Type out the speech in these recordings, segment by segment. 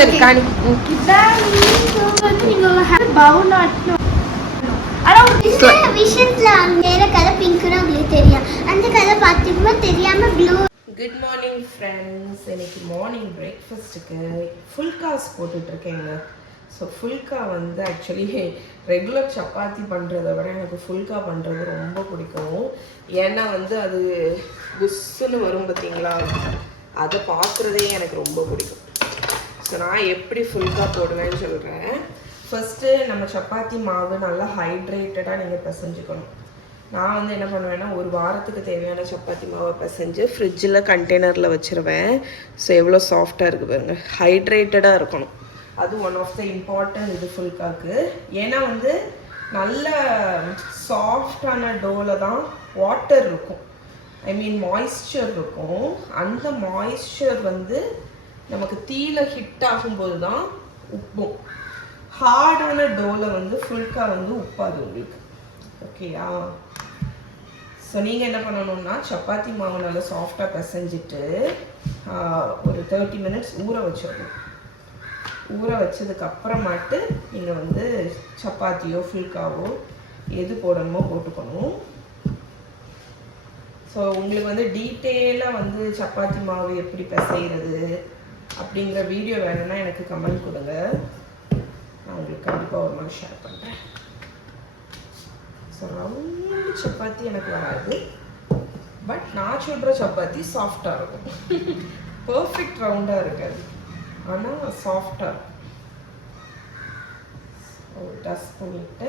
Good morning friends. இன்னைக்கு morning பிரேக்ஃபாஸ்ட்டுக்கு ஃபுல்காஸ் போட்டுட்ருக்கேங்க. So phulka வந்து ஆக்சுவலி ரெகுலர் சப்பாத்தி பண்ணுறதை விட எனக்கு ஃபுல்கா பண்ணுறது ரொம்ப பிடிக்கும். ஏன்னா வந்து அது புஷ்ஷுன்னு வரும் பார்த்தீங்களா, அதை பார்க்குறதே எனக்கு ரொம்ப பிடிக்கும். ஸோ நான் எப்படி ஃபுல்கா போடுவேன்னு சொல்கிறேன். ஃபஸ்ட்டு நம்ம சப்பாத்தி மாவு நல்லா ஹைட்ரேட்டடாக நீங்கள் பிசைஞ்சுக்கணும். நான் வந்து என்ன பண்ணுவேன்னா, ஒரு வாரத்துக்கு தேவையான சப்பாத்தி மாவை பிசைஞ்சு ஃப்ரிட்ஜில் கண்டெய்னரில் வச்சுருவேன். ஸோ எவ்வளோ சாஃப்டாக இருக்குது பாருங்க, ஹைட்ரேட்டடாக இருக்கணும். அது ஒன் ஆஃப் த இம்பார்ட்டன்ட் இது ஃபுல்காக்கு. ஏன்னா வந்து நல்ல சாஃப்டான டோவில் தான் வாட்டர் இருக்கும், ஐ மீன் மாய்ஸ்சர் இருக்கும். அந்த மாய்ஸ்சர் வந்து நமக்கு தீயில ஹிட் ஆகும்போது தான் உப்பும். ஹார்டான டோவில் வந்து ஃபுல்கா வந்து உப்பாது உங்களுக்கு. ஓகேயா? ஸோ நீங்கள் என்ன பண்ணணும்னா, சப்பாத்தி மாவு நல்லா சாஃப்டாக பிசைஞ்சிட்டு ஒரு 30 minutes ஊற வச்சிடணும். ஊற வச்சதுக்கப்புறமாட்டு நீங்கள் வந்து சப்பாத்தியோ ஃபுல்காவோ எது போடணுமோ போட்டுக்கணும். ஸோ உங்களுக்கு வந்து டீட்டெயிலாக வந்து சப்பாத்தி மாவு எப்படி பிசைகிறது அப்படிங்கிற வீடியோ வேணும்னா எனக்கு கமெண்ட் கொடுங்க, நான் உங்களுக்கு கண்டிப்பாக ஒரு மாதிரி ஷேர் பண்ணுறேன். ஸோ ரவுண்டு சப்பாத்தி எனக்கு வராது, பட் நான் சொல்கிற சப்பாத்தி சாஃப்டாக இருக்கும். பர்ஃபெக்ட் ரவுண்டாக இருக்காது, ஆனால் சாஃப்டாக இருக்கும். டஸ்ட் பண்ணிவிட்டு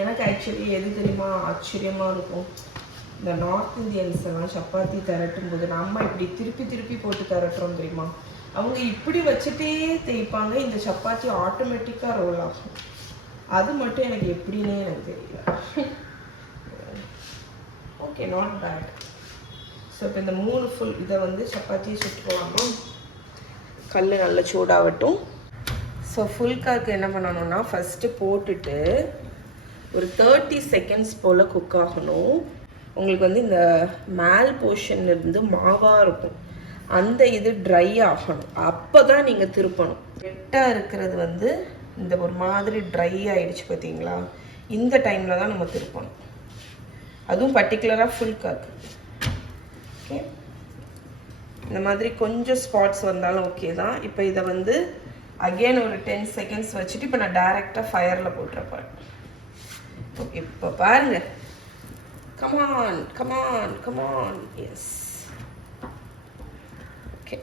எனக்கு ஆக்சுவலி எது தெரியுமா ஆச்சரியமாக இருக்கும், இந்த நார்த் இந்தியன்ஸ் எல்லாம் சப்பாத்தி திரட்டும் போது நம்ம இப்படி திருப்பி திருப்பி போட்டு திரட்டுறோம் தெரியுமா, அவங்க இப்படி வச்சுட்டே தேய்ப்பாங்க, இந்த சப்பாத்தி ஆட்டோமேட்டிக்காக ரோல் ஆகும். அது மட்டும் எனக்கு எப்படின்னே எனக்கு தெரியல. Okay, not bad. ஸோ இப்போ இந்த 3 ஃபுல் இதை வந்து சப்பாத்தியை சுட்டுக்கலாமா, கல் நல்லா சூடாகட்டும். ஸோ ஃபுல்காக்கு என்ன பண்ணணும்னா, ஃபஸ்ட்டு போட்டுட்டு ஒரு 30 seconds போல் குக் ஆகணும். உங்களுக்கு வந்து இந்த மேல் போர்ஷன்லேருந்து மாவாக இருக்கும், அந்த இது ட்ரை ஆகணும். அப்போ தான் நீங்கள் திருப்பணும். வெட்டாக இருக்கிறது வந்து இந்த ஒரு மாதிரி ட்ரை ஆகிடுச்சு பார்த்தீங்களா, இந்த டைமில் தான் நம்ம திருப்பணும். அதுவும் பர்டிகுலராக ஃபுல்காக்கு. ஓகே, இந்த மாதிரி கொஞ்சம் ஸ்பாட்ஸ் வந்தாலும் ஓகே தான். இப்போ இதை வந்து அகெயின் ஒரு 10 seconds வச்சுட்டு இப்போ நான் டைரெக்டாக ஃபயரில் போட்டுறப்பேன். ஓகே, இப்போ பாருங்க, come on come on come on. Yes, okay.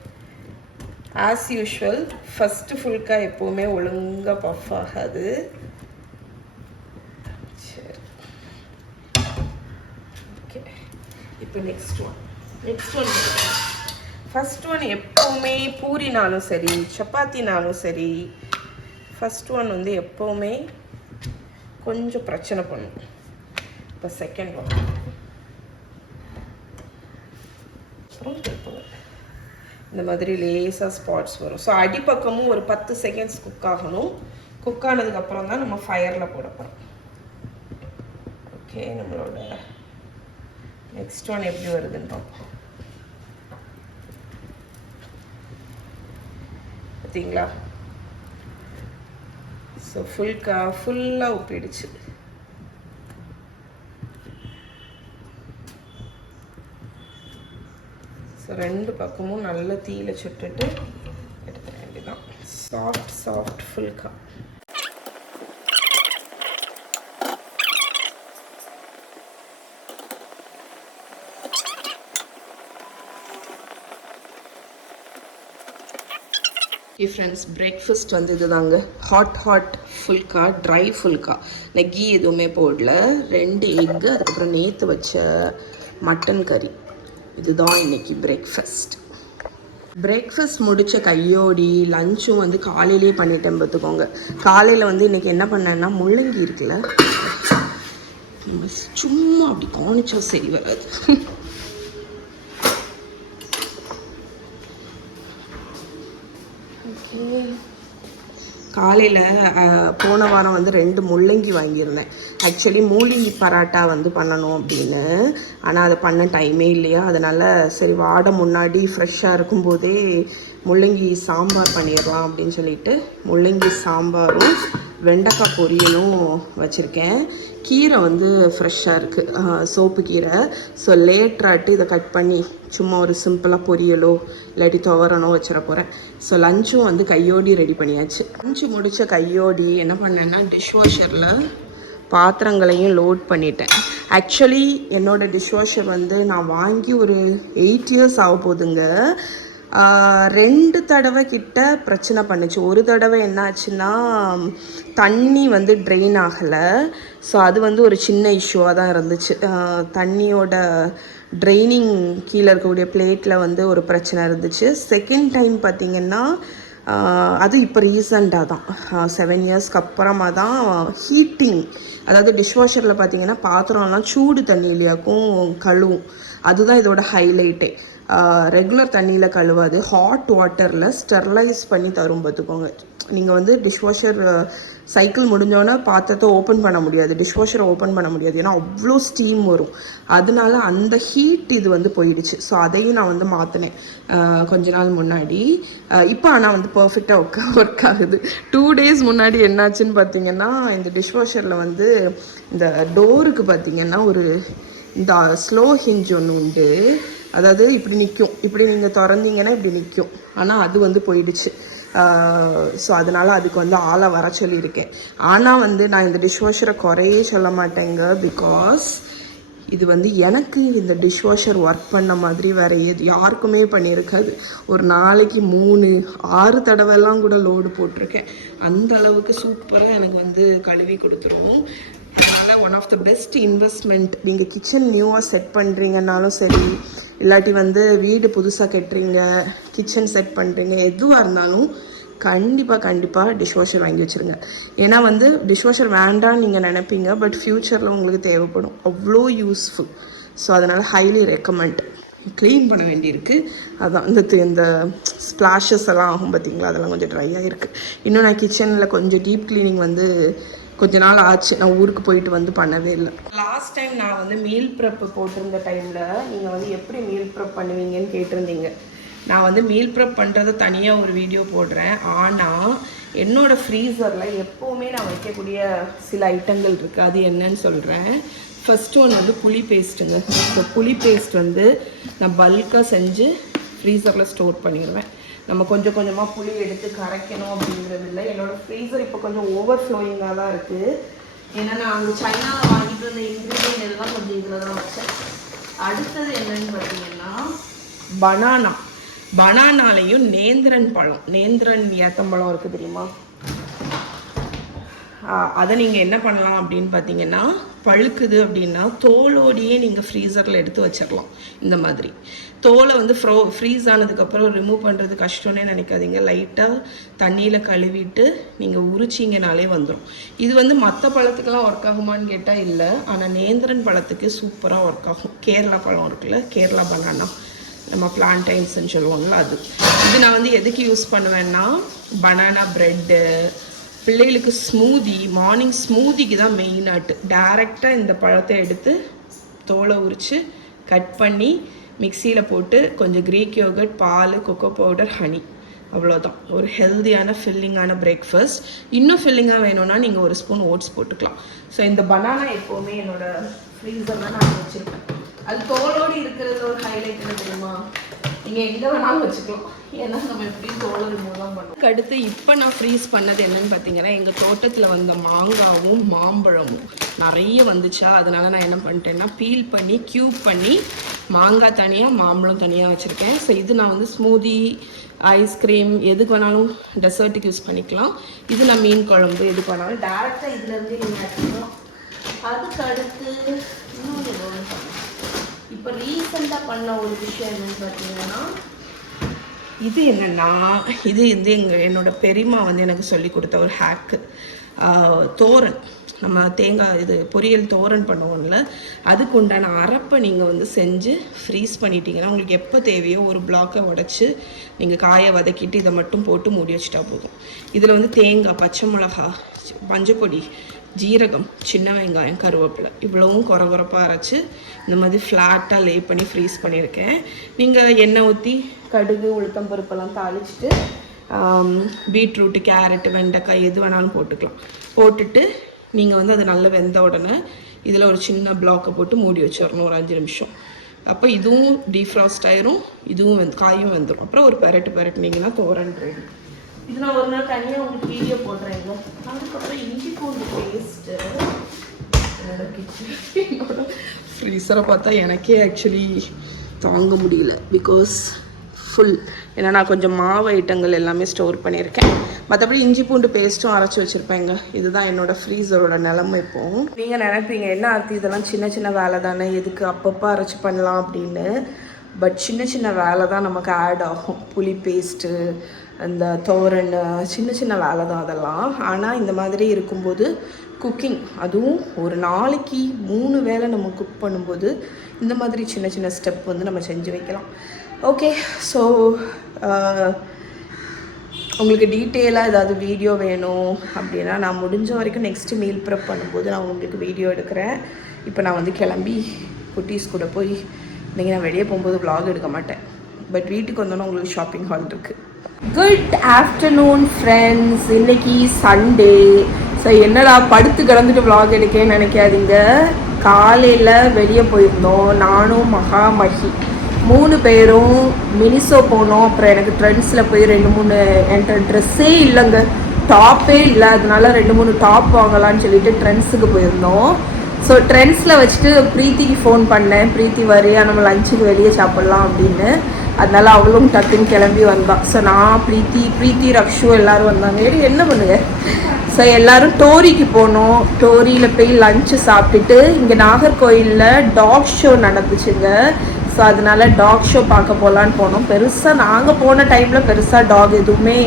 As usual first phulka எப்போவுமே ஒழுங்காக பஃப் ஆகாது. சரி, ஓகே. இப்போ நெக்ஸ்ட் ஒன் ஃபஸ்ட் ஒன் எப்போவுமே பூரினாலும் சரி சப்பாத்தினாலும் சரி, ஃபஸ்ட் ஒன் வந்து எப்போவுமே கொஞ்சம் பிரச்சனை பண்ணும். இப்போ செகண்ட் ஒன் அப்புறம் திருப்பங்க, இந்த மாதிரி லேசாக ஸ்பாட்ஸ் வரும். ஸோ அடிப்பக்கமும் ஒரு 10 seconds குக் ஆகணும். குக் ஆனதுக்கப்புறம் தான் நம்ம ஃபயரில் போட போகிறோம். ஓகே, நம்மளோட நெக்ஸ்ட் ஒன் எப்படி வருதுன்னு பார்ப்போம். பார்த்தீங்களா? ஸோ ஃபுல்கா ஃபுல்லாக உப்பிடுச்சு. ஸோ 2 பக்கமும் நல்ல தீயில சுட்டுட்டு எடுத்துக்க வேண்டியதான். சாஃப்ட் ஃபுல்கா. ஃப்ரெண்ட்ஸ், பிரேக்ஃபாஸ்ட் வந்து இதுதாங்க, ஹாட் ஃபுல்கா, ட்ரை ஃபுல்கா. நான் கீ எதுவுமே போடல, 2 எக்கு, அதுக்கப்புறம் நேற்று வச்ச மட்டன் கறி. இதுதான் இன்னைக்கு பிரேக்ஃபாஸ்ட். பிரேக்ஃபாஸ்ட் முடித்த கையோடி லஞ்சும் வந்து காலையிலே பண்ணிட்டேன் பார்த்துக்கோங்க. காலையில் வந்து இன்றைக்கி என்ன பண்ணேன்னா முள்ளங்கி இருக்குல்ல, சும்மா அப்படி காணிச்சா சரி வராது. ஓகே, காலையில் போன வாரம் வந்து 2 முள்ளங்கி வாங்கியிருந்தேன். ஆக்சுவலி மூலிங்கி பராட்டா வந்து பண்ணணும் அப்படின்னு, ஆனால் அதை பண்ண டைமே இல்லையா, அதனால் சரி வாடை முன்னாடி ஃப்ரெஷ்ஷாக இருக்கும்போதே முள்ளங்கி சாம்பார் பண்ணிடலாம் அப்படின்னு சொல்லிட்டு முள்ளங்கி சாம்பாரும் வெண்டைக்காய் பொரியலும் வச்சுருக்கேன். கீரை வந்து ஃப்ரெஷ்ஷாக இருக்குது, சோப்பு கீரை. ஸோ லேட்ராட்டு இதை கட் பண்ணி சும்மா ஒரு சிம்பிளாக பொரியலோ இல்லாட்டி துவரனோ வச்சிட போகிறேன். ஸோ லஞ்சும் வந்து கையோடி ரெடி பண்ணியாச்சு. லஞ்சு முடித்த கையோடி என்ன பண்ணேன்னா டிஷ்வாஷரில் பாத்திரங்களையும் லோட் பண்ணிட்டேன். ஆக்சுவலி என்னோடய டிஷ்வாஷர் வந்து நான் வாங்கி ஒரு 8 இயர்ஸ் ஆக போகுதுங்க. 2 தடவை கிட்ட பிரச்சனை பண்ணுச்சு. ஒரு தடவை என்னாச்சுன்னா தண்ணி வந்து ட்ரெயின் ஆகலை. ஸோ அது வந்து ஒரு சின்ன இஷ்யூவாக தான் இருந்துச்சு. தண்ணியோட ட்ரைனிங் கீழே இருக்கக்கூடிய பிளேட்டில் வந்து ஒரு பிரச்சனை இருந்துச்சு. செகண்ட் டைம் பார்த்திங்கன்னா அது இப்போ ரீசண்டாக தான் 7 இயர்ஸ்க்கு அப்புறமா தான் ஹீட்டிங், அதாவது டிஷ்வாஷரில் பார்த்திங்கன்னா பாத்திரம்லாம் சூடு தண்ணியிலையாக்கும் கழுவும். அதுதான் இதோட ஹைலைட்டே. ரெகுலர் தண்ணியில் கழுவாது, ஹாட் வாட்டரில் ஸ்டெர்லைஸ் பண்ணி தரும் பார்த்துக்கோங்க. நீங்கள் வந்து டிஷ்வாஷர் சைக்கிள் முடிஞ்சோன்னே பாத்திரத்தை ஓப்பன் பண்ண முடியாது, டிஷ்வாஷரை ஓப்பன் பண்ண முடியாது, ஏன்னா அவ்வளோ ஸ்டீம் வரும். அதனால அந்த ஹீட் இது வந்து போயிடுச்சு. ஸோ அதையும் நான் வந்து மாற்றினேன் கொஞ்ச நாள் முன்னாடி. இப்போ ஆனால் வந்து பர்ஃபெக்டாக ஒர்க் ஆகுது. 2 days முன்னாடி என்னாச்சுன்னு பார்த்தீங்கன்னா, இந்த டிஷ்வாஷரில் வந்து இந்த டோருக்கு பார்த்தீங்கன்னா ஒரு இந்த ஸ்லோ ஹிஞ்ச் ஒன்று உண்டு. அதாவது இப்படி நிற்கும், இப்படி நீங்கள் திறந்தீங்கன்னா இப்படி நிற்கும், ஆனால் அது வந்து போயிடுச்சு. ஸோ அதனால் அதுக்கு வந்து ஆளை வர சொல்லியிருக்கேன். ஆனால் வந்து நான் இந்த டிஷ்வாஷரை குறையே சொல்ல மாட்டேங்க. பிகாஸ் இது வந்து எனக்கு இந்த டிஷ்வாஷர் ஒர்க் பண்ண மாதிரி வேறு யாருக்குமே பண்ணியிருக்காது. ஒரு நாளைக்கு 3-6 தடவைலாம் கூட லோடு போட்டிருக்கேன். அந்த அளவுக்கு சூப்பராக எனக்கு வந்து கழுவி கொடுத்துருவோம். அதனால் one of the best investment. நீங்கள் கிச்சன் நியூவாக செட் பண்ணுறீங்கன்னாலும் சரி, இல்லாட்டி வந்து வீடு புதுசாக கட்டுறீங்க, கிச்சன் செட் பண்ணுறீங்க, எதுவாக இருந்தாலும் கண்டிப்பாக டிஷ்வாஷர் வாங்கி வச்சுருங்க. ஏன்னா வந்து டிஷ்வாஷர் வேண்டான்னு நீங்கள் நினைப்பீங்க, பட் ஃப்யூச்சரில் உங்களுக்கு தேவைப்படும், அவ்வளோ யூஸ்ஃபுல். ஸோ அதனால் ஹைலி ரெக்கமெண்ட். க்ளீன் பண்ண வேண்டியிருக்கு, அதான் இந்த ஸ்ப்ளாஷஸ் எல்லாம் ஆகும் பார்த்தீங்களா, அதெல்லாம் கொஞ்சம் ட்ரையாக இருக்குது. இன்னும் நான் கிச்சனில் கொஞ்சம் டீப் க்ளீனிங் வந்து கொஞ்ச நாள் ஆச்சு, நான் ஊருக்கு போயிட்டு வந்து பண்ணவே இல்லை. லாஸ்ட் டைம் நான் வந்து மீல் ப்ரெப்பு போட்டிருந்த டைமில் நீங்கள் வந்து எப்படி மீல் ப்ரெப் பண்ணுவீங்கன்னு கேட்டிருந்தீங்க. நான் வந்து மீல் ப்ரெப் பண்ணுறதை தனியாக ஒரு வீடியோ போடுறேன். ஆனால் என்னோடய ஃப்ரீசரில் எப்போவுமே நான் வைக்கக்கூடிய சில ஐட்டங்கள் இருக்குது, அது என்னன்னு சொல்கிறேன். ஃபஸ்ட்டு ஒன்று வந்து புளி பேஸ்ட்டுங்க. ஸோ புளி பேஸ்ட் வந்து நான் பல்காக செஞ்சு ஃப்ரீசரில் ஸ்டோர் பண்ணிடுவேன். நம்ம கொஞ்சம் கொஞ்சமாக புளி எடுத்து கரைக்கணும் அப்படிங்கிறது இல்லை. என்னோடய ஃப்ரீசர் இப்போ கொஞ்சம் ஓவர் ஃப்ளோயிங்காக தான் இருக்குது. ஏன்னா நான் அங்கே சைனாவில் வாங்கிட்டு வந்த இன்க்ரீடியன்ட் எல்லாம் கொஞ்சம் இதில் தான் வச்சேன். அடுத்தது என்னன்னு பார்த்தீங்கன்னா பனானாலையும் நேந்திரன் பழம், நேந்திரன் ஏத்தம்பழம் இருக்குது தெரியுமா, அதை நீங்கள் என்ன பண்ணலாம் அப்படின்னு பார்த்தீங்கன்னா, பழுக்குது அப்படின்னா தோலோடையே நீங்கள் ஃப்ரீசரில் எடுத்து வச்சிடலாம். இந்த மாதிரி தோலை வந்து ஃப்ரீஸ் ஆனதுக்கப்புறம் ரிமூவ் பண்ணுறது கஷ்டம்னே நினைக்காதீங்க. லைட்டாக தண்ணியில் கழுவிட்டு நீங்கள் உரிச்சிங்கனாலே வந்துடும். இது வந்து மற்ற பழத்துக்கெல்லாம் ஒர்க் ஆகுமான்னு கேட்டால் இல்லை, ஆனால் நேந்திரன் பழத்துக்கு சூப்பராக ஒர்க் ஆகும். கேரளா பழம் இருக்குல்ல, கேரளா பனானா, நம்ம பிளான்டைன்ஸ்ன்னு சொல்லுவாங்கள்ல, அது. இது நான் வந்து எதுக்கு யூஸ் பண்ணுவேன்னா, பனானா ப்ரெட்டு, பிள்ளைகளுக்கு ஸ்மூதி, மார்னிங் ஸ்மூதிக்கு தான் மெயின் ஆட்டு. டைரெக்டாக இந்த பழத்தை எடுத்து தோலை உரித்து கட் பண்ணி மிக்சியில் போட்டு கொஞ்சம் க்ரீக் யோகர்ட், பால், கொக்கோ பவுடர், ஹனி, அவ்வளோதான். ஒரு ஹெல்த்தியான ஃபில்லிங்கான பிரேக்ஃபாஸ்ட். இன்னும் ஃபில்லிங்காக வேணும்னா நீங்கள் ஒரு ஸ்பூன் ஓட்ஸ் போட்டுக்கலாம். ஸோ இந்த பனானா எப்போவுமே என்னோடய ஃப்ரீசரில் நான் வச்சுருப்பேன். அது தோலோடு இருக்கிறது ஒரு ஹைலைட் என்ன தெரியுமா, நீங்கள் எங்கே வேணாலும் வச்சுக்கலாம், ஏன்னா நம்ம எப்படியும் தோலை ரிமூவ் தான் பண்ணுவோம். அடுத்து இப்போ நான் ஃப்ரீஸ் பண்ணது என்னென்னு பார்த்தீங்கன்னா, எங்கள் தோட்டத்தில் வந்த மாங்காவும் மாம்பழமும் நிறைய வந்துச்சா, அதனால் நான் என்ன பண்ணிட்டேன்னா பீல் பண்ணி க்யூப் பண்ணி மாங்காய் தனியாக மாம்பழம் தனியாக வச்சுருக்கேன். ஸோ இது நான் வந்து ஸ்மூதி, ஐஸ்கிரீம், எதுக்கு வேணாலும் டெசர்ட்டுக்கு யூஸ் பண்ணிக்கலாம். இது நான் மீன் குழம்பு எதுக்கு வேணாலும் டேரெக்டாக இதுலேருந்து நீங்கள் எடுத்துக்கலாம். அதுக்கு அடுத்து இன்னொன்று இப்போ ரீசெண்டாக பண்ண ஒரு விஷயம் என்னென்னு பார்த்தீங்கன்னா, இது என்னென்னா, இது வந்து என்னோட பெரியம்மா வந்து எனக்கு சொல்லி கொடுத்த ஒரு ஹேக்கு. தோரன், நம்ம தேங்காய் இது பொரியல் தோரன் பண்ணுவோம்ல, அதுக்கு உண்டான அரைப்பை நீங்கள் வந்து செஞ்சு ஃப்ரீஸ் பண்ணிட்டீங்கன்னா உங்களுக்கு எப்போ தேவையோ ஒரு பிளாக்கை உடச்சி நீங்கள் காயை வதக்கிட்டு இதை மட்டும் போட்டு மூடி வச்சுட்டா போதும். இதில் வந்து தேங்காய், பச்சை மிளகா, மஞ்சப்பொடி, ஜீரகம், சின்ன வெங்காயம், கருவேப்பிலை இவ்வளவும் குறப்பாக அரைச்சி இந்த மாதிரி ஃப்ளாட்டாக லே பண்ணி ஃப்ரீஸ் பண்ணியிருக்கேன். நீங்கள் எண்ணெய் ஊற்றி கடுகு, உளுத்தம் பருப்பெல்லாம் தாளிச்சிட்டு பீட்ரூட்டு, கேரட்டு, வெண்டைக்காய் எது வேணாலும் போட்டுக்கலாம். போட்டுட்டு நீங்கள் வந்து அது நல்லா வெந்த உடனே இதில் ஒரு சின்ன பிளாக்கை போட்டு மூடி வச்சிடணும் ஒரு 5 நிமிஷம். அப்போ இதுவும் டீஃப்ராஸ்ட் ஆயிரும், இதுவும் காயும் வெந்துடும். அப்புறம் ஒரு பெரட்டினீங்கன்னா தோரன் ரெடி. இது நான் ஒரு நாள் தனியாக உங்களுக்கு வீடியோ போடுறேங்க. அதுக்கப்புறம் இஞ்சி பூண்டு பேஸ்ட்டு என்னோட கிச்சன், என்னோட ஃப்ரீசரை பார்த்தா எனக்கே ஆக்சுவலி தாங்க முடியல. பிகாஸ் ஃபுல், ஏன்னா நான் கொஞ்சம் மாவு ஐட்டங்கள் எல்லாமே ஸ்டோர் பண்ணியிருக்கேன். மற்றபடி இஞ்சி பூண்டு பேஸ்ட்டும் அரைச்சி வச்சுருப்பேங்க. இதுதான் என்னோடய ஃப்ரீசரோட நிலமை. இப்போது நீங்கள் நினைப்பீங்க என்ன ஆர்த்தி இதெல்லாம் சின்ன சின்ன வேலை தானே, எதுக்கு அப்பப்போ அரைச்சி பண்ணலாம் அப்படின்னு. பட் சின்ன சின்ன வேலை தான் நமக்கு ஆட் ஆகும். புளி பேஸ்ட்டு, அந்த தோரன், சின்ன சின்ன வேலை தான் அதெல்லாம். ஆனால் இந்த மாதிரி இருக்கும்போது குக்கிங், அதுவும் ஒரு நாளைக்கு 3 வேளை நம்ம குக் பண்ணும்போது இந்த மாதிரி சின்ன சின்ன ஸ்டெப் வந்து நம்ம செஞ்சு வைக்கலாம். ஓகே, ஸோ உங்களுக்கு டீட்டெயிலாக ஏதாவது வீடியோ வேணும் அப்படின்னா நான் முடிஞ்ச வரைக்கும் நெக்ஸ்ட்டு மீல் ப்ரெப் பண்ணும்போது நான் உங்களுக்கு வீடியோ எடுக்கிறேன். இப்போ நான் வந்து கிளம்பி குட்டீஸ் கூட போய் இன்றைக்கி நான் வெளியே போகும்போது vlog எடுக்க மாட்டேன். பட் வீட்டுக்கு வந்தோன்னா உங்களுக்கு ஷாப்பிங் ஹால் இருக்குது. Good afternoon friends. இன்றைக்கி சண்டே. ஸோ என்னடா படுத்து கிடந்துட்டு vlog எடுக்கேன்னு நினைக்காதீங்க. காலையில் வெளியே போயிருந்தோம், நானும் மகா, மஹி 3 பேரும் மினிசோ போனோம். அப்புறம் எனக்கு ட்ரெண்ட்ஸில் போய் 2-3 என்கிட்ட ட்ரெஸ்ஸே இல்லைங்க, டாப்பே இல்லை. அதனால 2-3 டாப் வாங்கலான்னு சொல்லிட்டு ட்ரெண்ட்ஸுக்கு போயிருந்தோம். ஸோ ட்ரெண்ட்ஸில் வச்சுட்டு ப்ரீத்திக்கு ஃபோன் பண்ணேன், ப்ரீத்தி வரையா நம்ம லஞ்சுக்கு வெளியே சாப்பிட்லாம் அப்படின்னு. அதனால அவளும் டக்குன்னு கிளம்பி வந்தான். ஸோ நான் ப்ரீத்தி ரக்ஷு எல்லோரும் வந்தாங்க. என்ன பண்ணுங்க. ஸோ எல்லோரும் டோரிக்கு போனோம். டோரியில் போய் லஞ்சு சாப்பிட்டுட்டு இங்கே நாகர்கோயிலில் டாக் ஷோ நடந்துச்சுங்க. ஸோ அதனால டாக் ஷோ பார்க்க போகலான்னு போனோம். பெருசாக நாங்கள் போன டைமில் பெருசாக டாக் எதுவுமே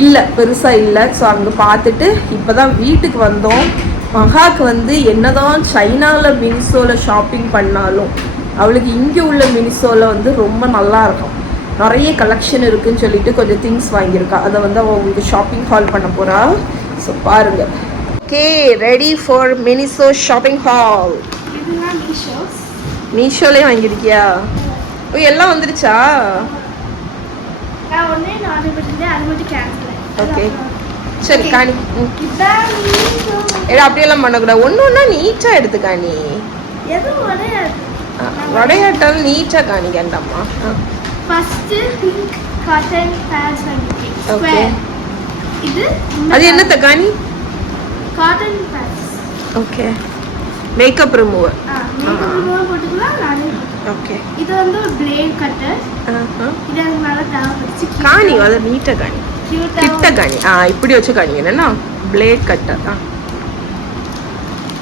இல்லை, பெருசாக இல்லை. ஸோ அங்கே பார்த்துட்டு இப்போ தான் வீட்டுக்கு வந்தோம். மகாவுக்கு வந்து என்னதான் சைனாவில் மினிசோவில் ஷாப்பிங் பண்ணாலும் அவளுக்கு இங்கே உள்ள மினிசோவில் வந்து ரொம்ப நல்லா இருக்கும். நிறைய கலெக்ஷன் இருக்குதுன்னு சொல்லிட்டு கொஞ்சம் திங்ஸ் வாங்கியிருக்கா. அதை வந்து அவள் உங்களுக்கு ஷாப்பிங் ஹால் பண்ண போகிறா. ஸோ பாருங்கள். Okay, ready for Miniso shopping haul. மீஷோலேயே வாங்கியிருக்கியா? ஓ, எல்லாம் வந்துருச்சா? ஓகே சரி காணி. அப்படியெல்லாம் பண்ணக்கூடாது, ஒன்று ஒன்றா நீட்டாக எடுத்துக்கா. நீ வடையாட்டாலும் நீட்டாக காணிக்கண்டாம்மா. ஓகே, அது என்னத்த காணி? Cotton pads. Okay, makeup remover. Okay, இது வந்து ஒரு பிளேட் கட்டர். இது எனக்கு நல்லா தேவைப்படுச்சு. காணி அது நீட்டா காணி, கிட்ட காணி. இப்படி வச்சு காணி. என்னன்னா பிளேட் கட்டர்.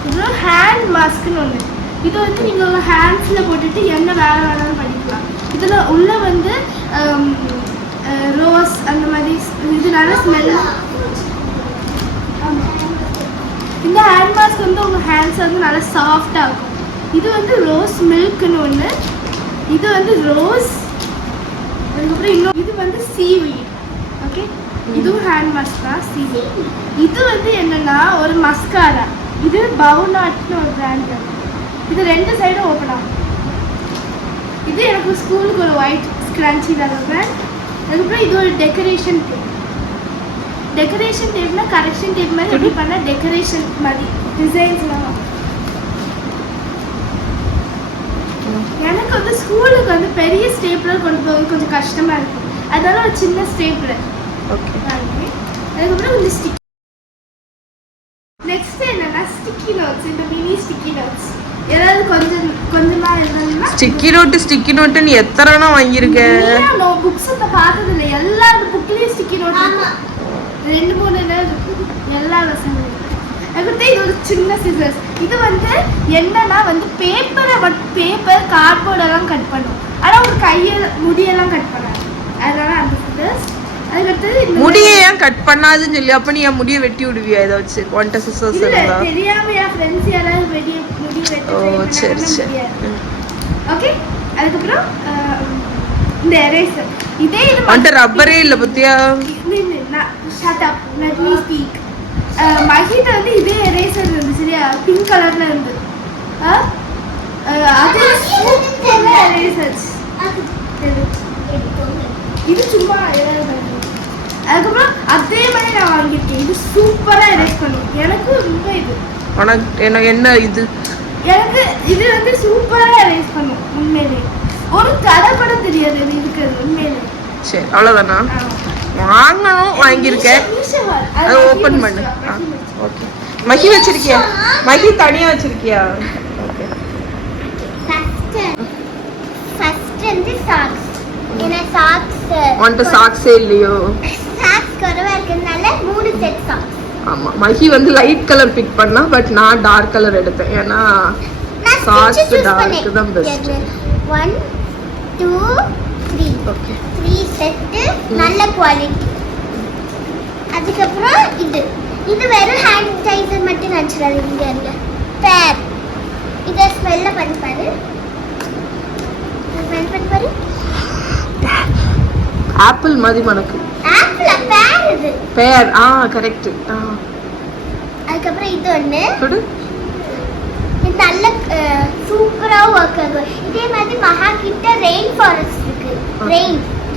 இது ஹேண்ட் மாஸ்க்னு ஒன்று. இது வந்து நீங்கள் உங்கள் ஹேண்ட்ஸில் போட்டுட்டு என்ன வேலை வேணாலும் பண்ணிக்கலாம். இதில் உள்ள வந்து ரோஸ் அந்த மாதிரி இது நல்ல ஸ்மெல். இந்த ஹேண்ட் மாஸ்க் வந்து உங்கள் ஹேண்ட்ஸ் வந்து நல்லா சாஃப்டாக இருக்கும். இது வந்து ரோஸ் மில்க்னு ஒன்று. இது வந்து ரோஸ். அதுக்கப்புறம் இன்னும் இது வந்து சீவீட். ஓகே, இதுவும் ஹேண்ட் மாஸ்க் தான், சீவீட். இது வந்து என்னென்னா ஒரு மஸ்காரா. இது பவுநாட்னு ஒரு பிராண்ட். இது 2 சைடும் ஓப்பன் ஆகும். இது எனக்கு ஸ்கூலுக்கு ஒரு ஒயிட் ஸ்க்ரன்ச்சி தருவேன். அதுக்கப்புறம் இது ஒரு டெக்கரேஷன் டேப். டெக்கரேஷன் டேப்னா கரெக்ஷன் டேப் மாதிரி எப்படி பண்ணால் டெக்கரேஷன் மாதிரி டிசைன்ஸ்லாம். எனக்கு வந்து ஸ்கூலுக்கு வந்து பெரிய ஸ்டேப்லர் கொண்டு போக கொஞ்சம் கஷ்டமாக இருக்கும். அதனால ஒரு சின்ன ஸ்டேப்லர். ஓகே, அதுக்கப்புறம் கொஞ்சம் ஸ்டிக். நெக்ஸ்ட் என்னன்னா ஸ்டிக்கி நோட்ஸ். இந்த மினி ஸ்டிக்கி நோட்ஸ் ஏதாவது கொஞ்சமா இருந்தா ஸ்டிக்கி நோட்டு நீ எத்தனை வாங்கியிருக்க? நான் புக்ஸ் பார்த்தது இல்லை. எல்லா புக்லேயும் ஸ்டிக்கி நோட் 2-3 இருக்கு எல்லா லெசன்லையும். அதுக்கு இது ஒரு சின்ன சிசர்ஸ். இது வந்து என்னன்னா வந்து பேப்பர் கார்ட்போர்டெல்லாம் கட் பண்ணும். ஆனால் ஒரு கையை முடியெல்லாம் கட் பண்ணாது. அதனால அந்த சிசர்ஸ். அதுக்கடுத்தது முடியை ஏன் கட் பண்ணாதுன்னு சொல்லி அப்ப நீ என் முடியை வெட்டி விடுவியா இதை வச்சு குவான்ட சிசர்ஸ் இருந்தா? தெரியாம என் ஃப்ரெண்ட்ஸ் யாராவது முடி வெட்டி சரி சரி ஓகே. அதுக்கப்புறம் இந்த எரேசர் இதே இது அந்த ரப்பரே இல்ல பத்தியா? Shut up let me speak. மகிட்ட வந்து இதே எரேசர் இருந்து சரியா பிங்க் கலர்ல இருந்து அது சூப்பரா எரேசர்ஸ். இது சும்மா அதுக்கப்புறம் அதே மாதிரி நான் வாங்கியிருக்கேன். இது சூப்பரா எரேஸ் பண்ணும். எனக்கு ரொம்ப இது எனக்கு என்ன இது எனக்கு இது வந்து சூப்பரா எரேஸ் பண்ணும் உண்மையிலே. ஒரு கதை கூட தெரியாது இது இருக்கிறது உண்மையிலே. சரி அவ்வளோதானா? வாங்கணும் வாங்கியிருக்கேன். அதை ஓப்பன் பண்ணு. ஓகே மகி வச்சிருக்கியா? மகி தனியா வச்சிருக்கியா? ஓகே ஃபர்ஸ்ட் வந்து சாக்ஸ். ஏன்னா சாக்ஸ் உன்கிட்ட சாக்ஸே இல்லையோ? சாக்ஸ் குறைவா இருக்கிறதுனால 3 செட் சாக்ஸ். ஆமா மகி வந்து லைட் கலர் பிக் பண்ணா பட் நான் டார்க் கலர் எடுத்தேன். ஏன்னா சாக்ஸ் டார்க் தான் பெஸ்ட். 1 2 3 ஓகே 3 செட் நல்ல குவாலிட்டி. அதுக்கப்புறம் இது வெறும் ஹேண்ட் சானிடைசர் மட்டும் நேச்சுரல் இங்க இல்ல பேர். இத ஸ்மெல்ல பண்ணி பாரு. ஸ்மெல் பண்ணி பாரு. ஆப்பிள் மாதிரி மணக்கு. ஆப்பிள் பேர் இது. பேர் கரெக்ட். அதுக்கப்புறம் இது ஒண்ணு. கொடு. இது நல்ல சூப்பரா வர்க் ஆகும். இதே மாதிரி மகா கிட்ட ரெயின் ஃபாரஸ்ட் இருக்கு.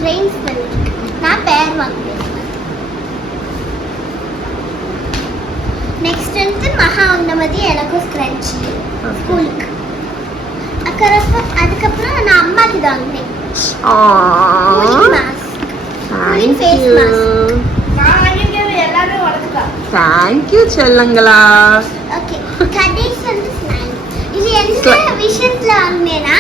ரெயின் ஸ்மெல் இருக்கு. நான் பேர் வாங்குறேன். நெக்ஸ்ட் வந்து மகா அந்த மாதிரி எனக்கும் ஸ்க்ரன்ச்சி ஸ்கூலுக்கு. அதுக்கப்புறம் நான் அம்மாக்கு தான் வாங்கினேன். Face mask. நான் வாங்கியிருக்கேன் எல்லாரும் வளர்த்துக்கா. தேங்க்யூ செல்லங்களா. ஓகே கடைசி வந்து ஸ்நாக்ஸ். இது என்ன விஷயத்துல வாங்கினேன்னா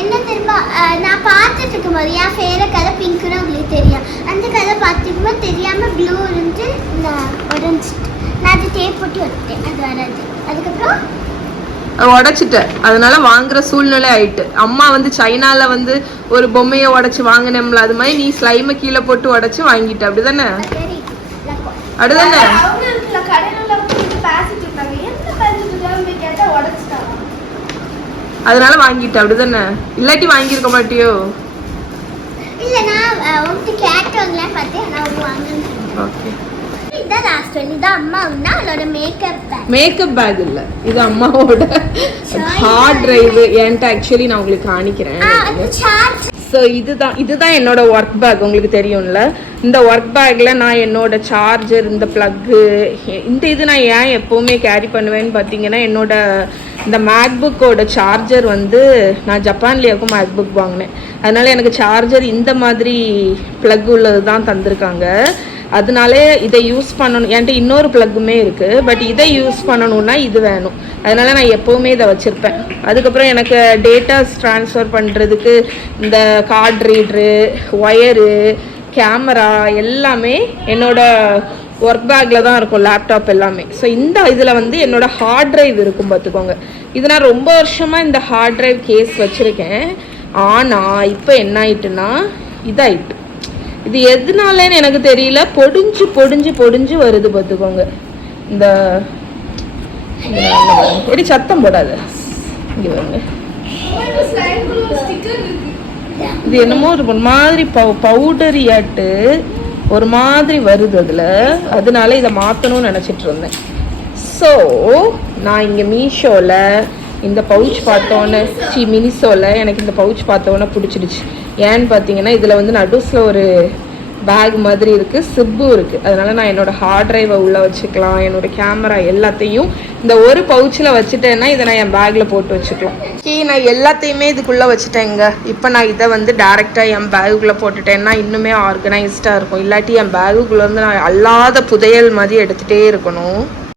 என்ன தெரியுமா நான் பார்த்துட்டு இருக்கும்போது என் ஃபேவரட் கலர் பிங்க்னு உங்களுக்கு தெரியும். அந்த கலர் பார்த்துக்கும்போது தெரியாம ப்ளூ இருந்து நான் உடஞ்சிட்டு நான் அது டேப் போட்டு வச்சுட்டேன். அது வராது. அதுக்கப்புறம் உடைச்சிட்டேன். அதனால வாங்குற சூழ்நிலை ஆயிட்டு. அம்மா வந்து சைனால வந்து ஒரு பொம்மையை உடைச்சு வாங்கினோம்ல அது மாதிரி நீ ஸ்லைமை கீழே போட்டு உடைச்சு வாங்கிட்ட. அப்படிதானே? அப்படிதானே? அதனால வாங்கிட்ட. அப்படிதானே? இல்லாட்டி வாங்கியிருக்க மாட்டியோ? இல்ல நான் உங்களுக்கு கேட்டவங்கள பார்த்தேன் நான் வாங்குனேன். ஓகே இதான் லாஸ்ட் ஒன். இது அம்மாவுன்னா அவளோட மேக்கப் பேக் இல்ல இது அம்மாவோட ஹார்ட் டிரைவ். என்கிட்ட ஆக்சுவலி நான் உங்களுக்கு காணிக்கிறேன். ஸோ இதுதான் என்னோட ஒர்க் பேக். உங்களுக்கு தெரியும்ல இந்த ஒர்க் பேக்கில் நான் என்னோட சார்ஜர் இந்த ப்ளக்கு இது நான் ஏன் எப்போவுமே கேரி பண்ணுவேன்னு பார்த்தீங்கன்னா என்னோட இந்த மேக்புக்கோட சார்ஜர் வந்து நான் ஜப்பான்லேயாக்கும் மேக்புக் வாங்கினேன். அதனால எனக்கு சார்ஜர் இந்த மாதிரி ப்ளக் உள்ளது தான் தந்திருக்காங்க. அதனாலே இதை யூஸ் பண்ணணும். என்கிட்ட இன்னொரு ப்ளக்குமே இருக்குது. பட் இதை யூஸ் பண்ணணுன்னா இது வேணும். அதனால நான் எப்போவுமே இதை வச்சுருப்பேன். அதுக்கப்புறம் எனக்கு டேட்டாஸ் ட்ரான்ஸ்ஃபர் பண்ணுறதுக்கு இந்த கார்ட் ரீட்ரு ஒயரு கேமரா எல்லாமே என்னோட ஒர்க் பேக்கில் தான் இருக்கும். லேப்டாப் எல்லாமே. ஸோ இந்த இதில் வந்து என்னோட ஹார்ட் ட்ரைவ் இருக்கும் பார்த்துக்கோங்க. இது நான் ரொம்ப வருஷமாக இந்த ஹார்ட் ட்ரைவ் கேஸ் வச்சுருக்கேன். ஆனால் இப்போ என்ன ஆயிட்டுன்னா இதாயிட்டு. இது எதுனாலன்னு எனக்கு தெரியல. பொடிஞ்சு பொடிஞ்சு பொடிஞ்சு வருது பார்த்துக்கோங்க. இந்த எப்படி சத்தம் போடாது இங்கே வருங்க. இது என்னமோ ஒரு மாதிரி பவுடரியாட்டு ஒரு மாதிரி வருது அதில். அதனால இதை மாற்றணும்னு நினச்சிட்டு இருந்தேன். ஸோ நான் இங்கே மீஷோவில் இந்த பவுச் பார்த்தோன்னே மினிசோவில் எனக்கு இந்த பவுச் பார்த்தோன்னே பிடிச்சிடுச்சு. ஏன்னு பார்த்தீங்கன்னா இதில் வந்து நடுஸில் ஒரு பேக் மாதிரி இருக்குது, சிப்பும் இருக்குது. அதனால் நான் என்னோடய ஹார்ட் ட்ரைவை உள்ளே வச்சுக்கலாம். என்னோடய கேமரா எல்லாத்தையும் இந்த ஒரு பவுச்சில் வச்சுட்டேன்னா இதை நான் என் பேக்கில் போட்டு வச்சுக்கலாம். நான் எல்லாத்தையுமே இதுக்குள்ளே வச்சுட்டேங்க. இப்போ நான் இதை வந்து டேரெக்டாக என் பேகுக்குள்ளே போட்டுட்டேன்னா இன்னுமே ஆர்கனைஸ்டாக இருக்கும். இல்லாட்டி என் பேகுக்குள்ளே வந்து நான் அல்லாத புதையல் மாதிரி எடுத்துகிட்டே இருக்கணும்.